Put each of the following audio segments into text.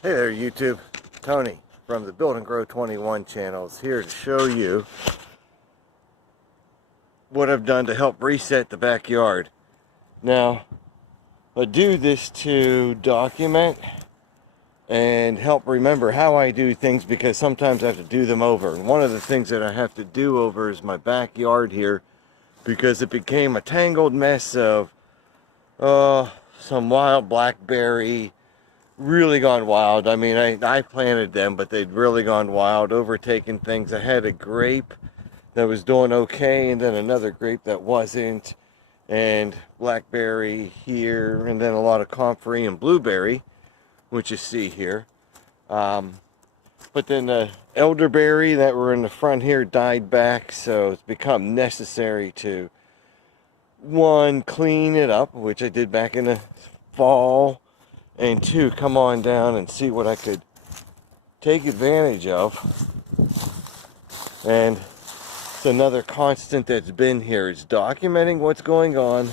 Hey there YouTube, Tony from the Build and Grow 21 channel is here to show you what I've done to help reset the backyard. Now, I do this to document and help remember how I do things because sometimes I have to do them over. And one of the things that I have to do over is my backyard here because it became a tangled mess of some wild blackberry, really gone wild. I mean, I planted them, but they'd really gone wild, overtaken things. I had a grape that was doing okay, and then another grape that wasn't, and blackberry here, and then a lot of comfrey and blueberry, which you see here. But then the elderberry that were in the front here died back, so it's become necessary to, one, clean it up, which I did back in the fall, and two, come on down and see what I could take advantage of. And it's another constant that's been here is documenting what's going on,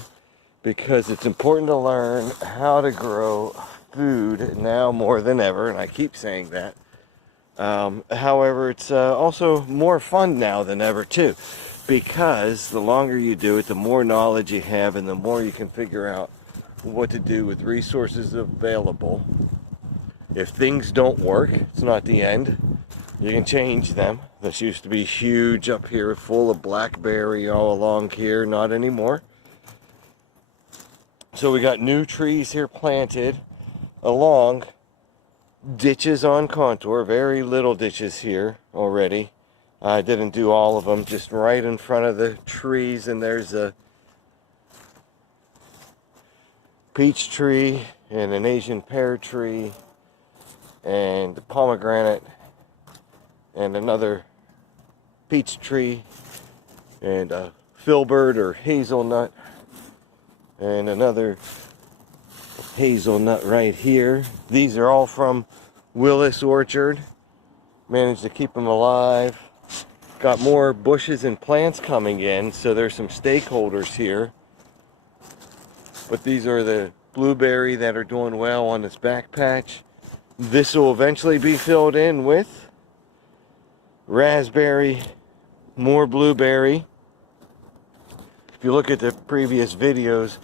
because it's important to learn how to grow food now more than ever, and I keep saying that. However, it's also more fun now than ever too, because the longer you do it, the more knowledge you have and the more you can figure out what to do with resources available. If things don't work, it's not the end. You can change them. This used to be huge up here, full of blackberry all along here. Not anymore. So we got new trees here planted along ditches on contour. Very little ditches here already. I didn't do all of them, just right in front of the trees, and there's a peach tree and an Asian pear tree and a pomegranate and another peach tree and a filbert or hazelnut and another hazelnut right here. These are all from Willis Orchard. Managed to keep them alive. Got more bushes and plants coming in, so there's some stakeholders here. But these are the blueberry that are doing well on this back patch. This will eventually be filled in with raspberry, more blueberry. If you look at the previous videos,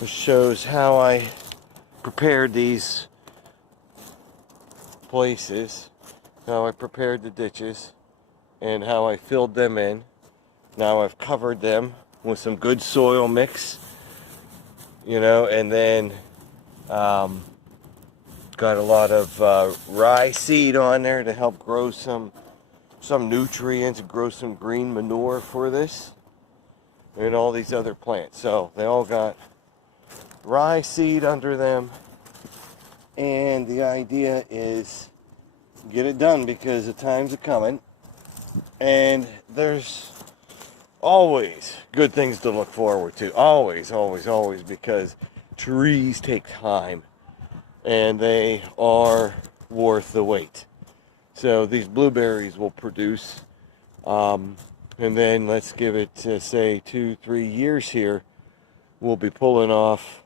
it shows how I prepared these places, how I prepared the ditches, and how I filled them in. Now I've covered them with some good soil mix, you know, and then got a lot of rye seed on there to help grow some nutrients, grow some green manure for this, and all these other plants. So they all got rye seed under them, and the idea is get it done because the times are coming, and there's always good things to look forward to. Always, always, always, because trees take time and they are worth the wait. So these blueberries will produce, and then let's give it, say, 2-3 years here, we'll be pulling off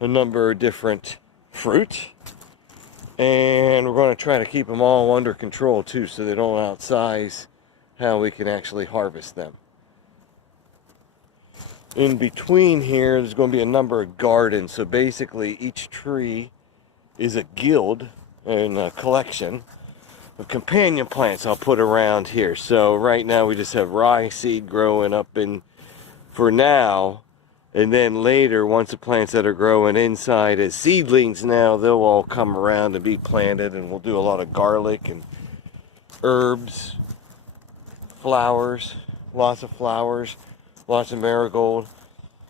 a number of different fruit. And we're going to try to keep them all under control too, so they don't outsize how we can actually harvest them. In between here, there's going to be a number of gardens. So basically, each tree is a guild and a collection of companion plants I'll put around here. So right now, we just have rye seed growing up in for now. And then later, once the plants that are growing inside as seedlings now, they'll all come around and be planted. And we'll do a lot of garlic and herbs, flowers, lots of marigold.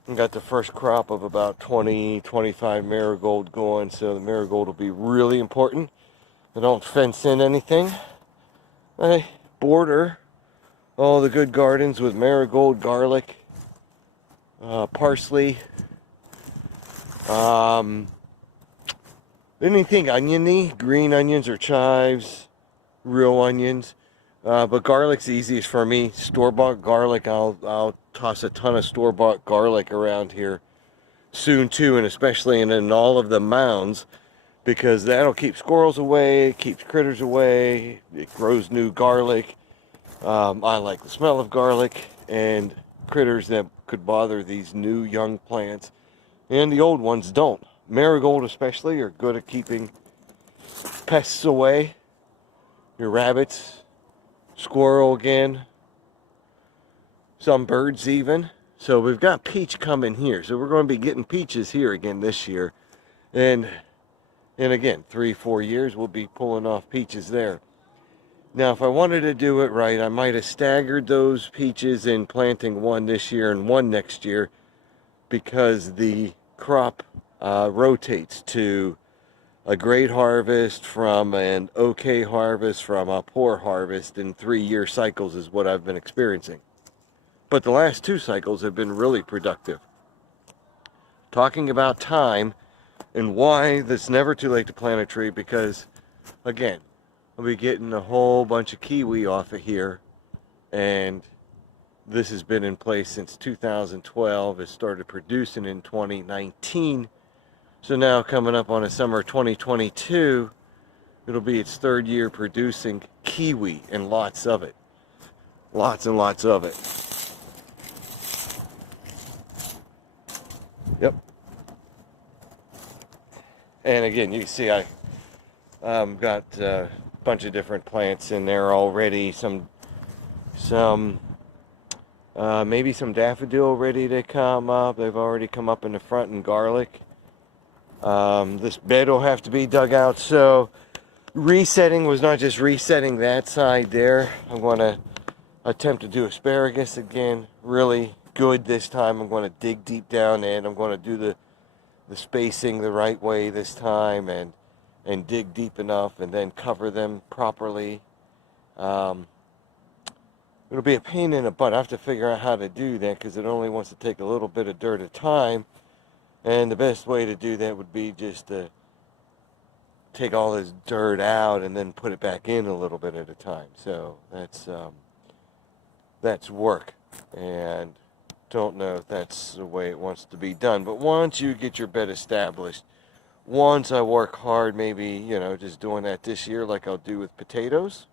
And got the first crop of about 20-25 marigold going, so the marigold will be really important. I don't fence in anything. I border all the good gardens with marigold, garlic, parsley, anything oniony, green onions or chives, real onions. But garlic's the easiest for me. Store-bought garlic, I'll toss a ton of store-bought garlic around here soon too, and especially in all of the mounds because that'll keep squirrels away, keeps critters away, it grows new garlic. I like the smell of garlic, and critters that could bother these new young plants, and the old ones don't. Marigold especially are good at keeping pests away. Your rabbits, squirrel again, some birds even. So we've got peach coming here. So we're going to be getting peaches here again this year. And again, 3-4 years we'll be pulling off peaches there. Now, if I wanted to do it right, I might have staggered those peaches in planting one this year and one next year, because the crop rotates to a great harvest from an okay harvest from a poor harvest in 3-year cycles is what I've been experiencing. But the last 2 cycles have been really productive. Talking about time and why it's never too late to plant a tree, because again, I'll be getting a whole bunch of kiwi off of here, and this has been in place since 2012. It started producing in 2019. So now coming up on a summer 2022, it'll be its 3rd year producing kiwi, and lots of it. Lots and lots of it. Yep. And again, you can see I got a bunch of different plants in there already. Some maybe some daffodil ready to come up. They've already come up in the front, and garlic. This bed will have to be dug out. So resetting was not just resetting that side there. I'm going to attempt to do asparagus again. Really good this time. I'm going to dig deep down, and I'm going to do the spacing the right way this time, and dig deep enough, and then cover them properly. It'll be a pain in the butt. I have to figure out how to do that, because it only wants to take a little bit of dirt at a time. And the best way to do that would be just to take all this dirt out and then put it back in a little bit at a time. So that's work, and don't know if that's the way it wants to be done. But once you get your bed established, once I work hard, maybe, just doing that this year like I'll do with potatoes.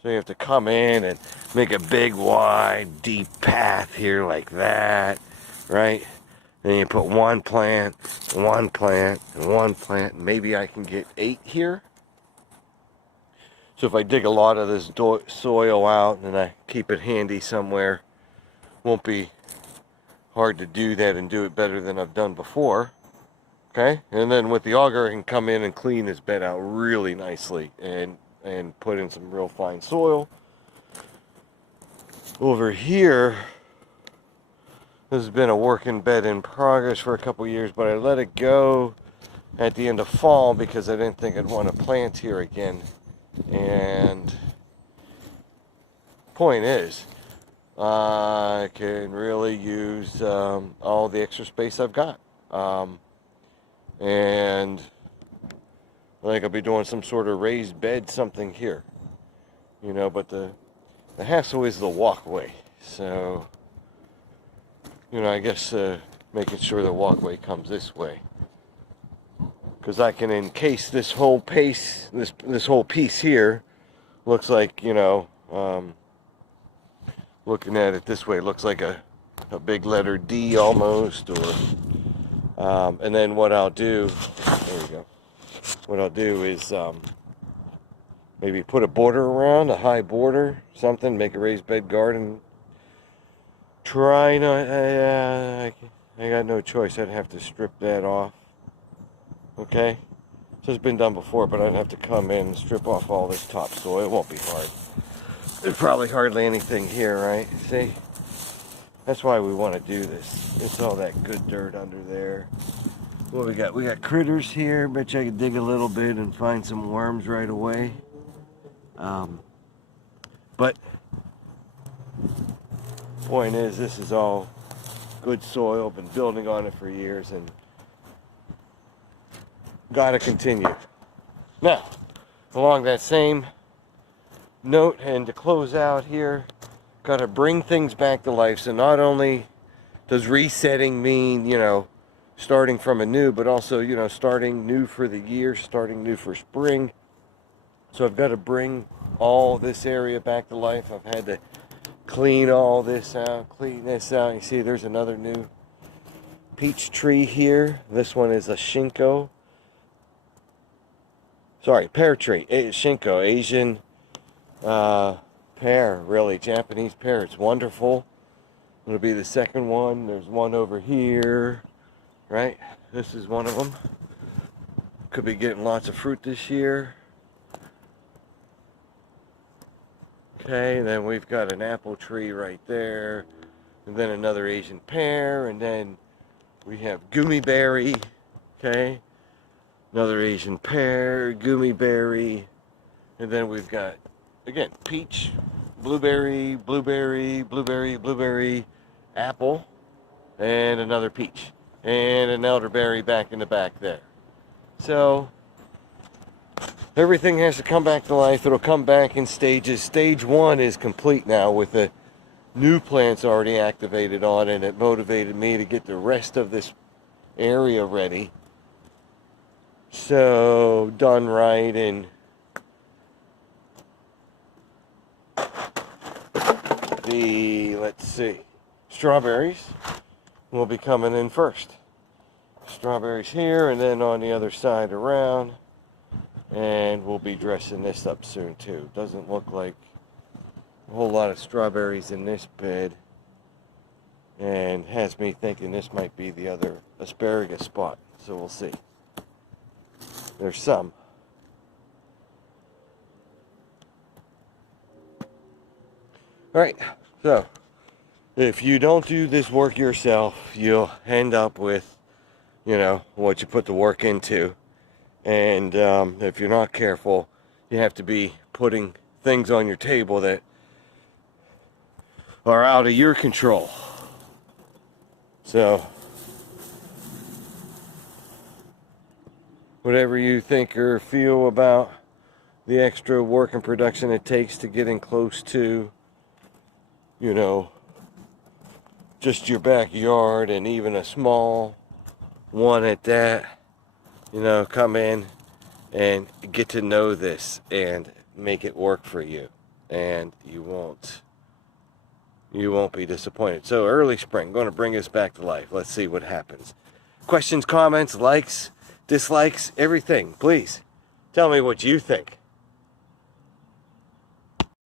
So you have to come in and make a big, wide, deep path here like that, right? Then you put one plant, and one plant, and one plant. Maybe I can get 8 here. So if I dig a lot of this soil out and I keep it handy somewhere, won't be hard to do that and do it better than I've done before. Okay? And then with the auger, I can come in and clean this bed out really nicely and put in some real fine soil. Over here, this has been a working bed in progress for a couple years, but I let it go at the end of fall because I didn't think I'd want to plant here again. And point is, I can really use all the extra space I've got. And I think I'll be doing some sort of raised bed something here. But the hassle is the walkway. So, I guess making sure the walkway comes this way. Because I can encase this whole piece, this whole piece here. Looks like, looking at it this way, looks like a big letter D almost, or and then what I'll do, there we go. What I'll do is maybe put a border around, a high border, something, make a raised bed garden. Try not, I got no choice. I'd have to strip that off. Okay, so it's been done before, but I'd have to come in and strip off all this topsoil. It won't be hard. There's probably hardly anything here, right? See? That's why we want to do this. It's all that good dirt under there. What we got? We got critters here. Bet you I could dig a little bit and find some worms right away. But point is, this is all good soil. Been building on it for years, and got to continue. Now, along that same note, and to close out here, got to bring things back to life. So not only does resetting mean, starting from anew, but also, you know, starting new for the year, starting new for spring. So I've got to bring all this area back to life. I've had to clean all this out, clean this out. You see there's another new peach tree here. This one is a Shinko. Sorry, pear tree. Shinko, Asian pear, really. Japanese pear. It's wonderful. It'll be the second one. There's one over here, right? This is one of them. Could be getting lots of fruit this year. Okay, then we've got an apple tree right there. And then another Asian pear. And then we have gummy berry. Okay. Another Asian pear, gummy berry. And then we've got, again, peach, blueberry, blueberry, blueberry, blueberry, apple, and another peach. And an elderberry back in the back there. So everything has to come back to life. It'll come back in stages. Stage 1 is complete now with the new plants already activated on it. It motivated me to get the rest of this area ready. So done right. And let's see, strawberries will be coming in first. Strawberries here, and then on the other side around. And we'll be dressing this up soon too. Doesn't look like a whole lot of strawberries in this bed, and has me thinking this might be the other asparagus spot. So we'll see. There's some. Alright, so if you don't do this work yourself, you'll end up with, you know, what you put the work into. And if you're not careful, you have to be putting things on your table that are out of your control. So whatever you think or feel about the extra work and production it takes to getting close to, you know, just your backyard, and even a small one at that, you know, come in and get to know this and make it work for you, and you won't be disappointed. So early spring, going to bring us back to life. Let's see what happens. Questions, comments, likes, dislikes, everything. Please tell me what you think.